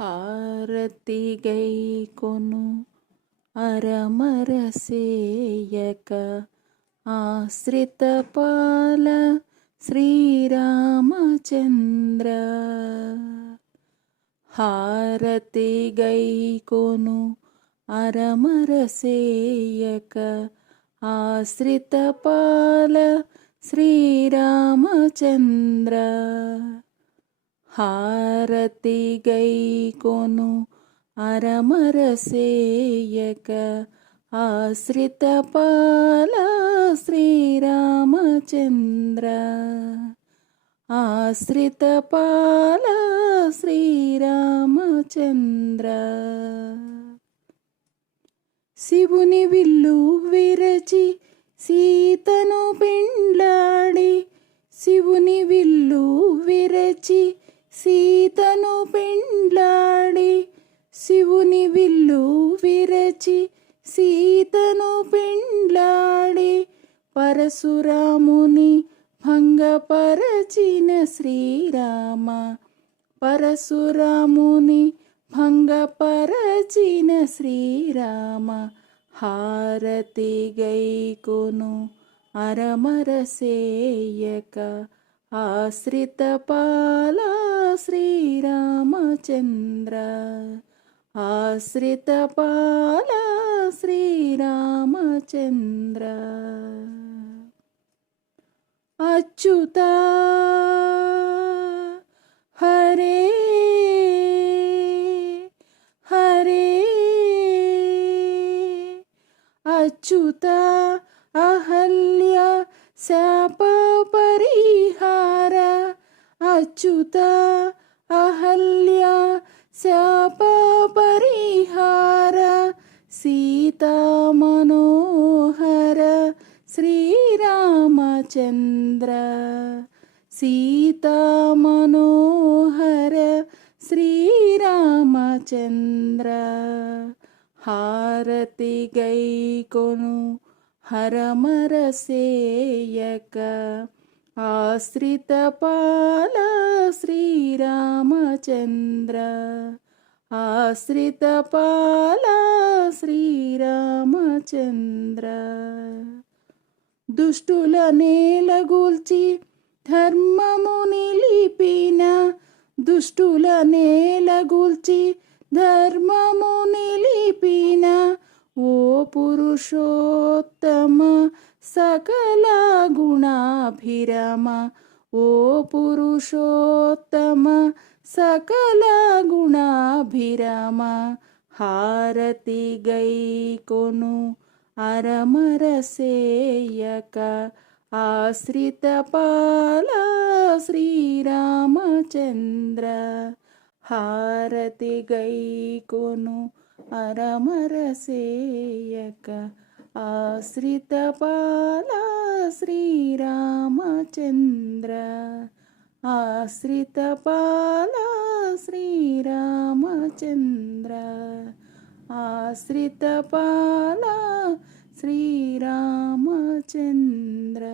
హారతిగై కొను అరమరసేయక ఆశ్రిత పాల శ్రీరామచంద్ర. హారతిగై కొను అరమరసేయక ఆశ్రిత పాల శ్రీరామచంద్ర. హారతి గై కొను అరమరసేయక ఆశ్రిత పాల శ్రీరామచంద్ర. ఆశ్రిత పాల శ్రీరామచంద్ర. శివుని విల్లు విరచి సీతను పెండ్లాడి శివుని విల్లు విరచి సీతను పెండ్లాడి శివుని విల్లు విరచి సీతను పెండ్లాడి పరశురాముని భంగపరచిన శ్రీరామ పరశురాముని భంగపరచిన శ్రీరామ హారతి గైకును అరమరసేయక ఆశ్రిత పాల శ్రీరామచంద్ర ఆశ్రిత పాల శ్రీరామచంద్ర. అచ్యుత హరే హరే. అచ్యుత అహల్య శాప పరిహార అచ్యుత అహల్య శాప పరిహార సీతా మనోహర శ్రీరామచంద్ర సీతా మనోహర శ్రీరామచంద్ర హారతి గైకొను హరమరసేయక ఆశ్రిత పాల శ్రీరామచంద్ర. ఆశ్రిత పాల శ్రీరామచంద్ర. దుష్టుల నేలగూల్చి ధర్మము నిలిపిన దుష్టుల నేలగూల్చి ధర్మము నిలిపిన ఓ పురుషోత్తమ సకల గుణాభిరమ. ఓ పురుషోత్తమ సకల గుణాభిరమ. హారతి గైకొను అరమరసేయక ఆశ్రిత పాల శ్రీరామచంద్ర. హారతి గైకొను కొను అరమరసేయక ఆశ్రిత పాల శ్రీరామచంద్ర. ఆశ్రిత పాల శ్రీరామచంద్ర. ఆశ్రిత పాల శ్రీరామచంద్ర.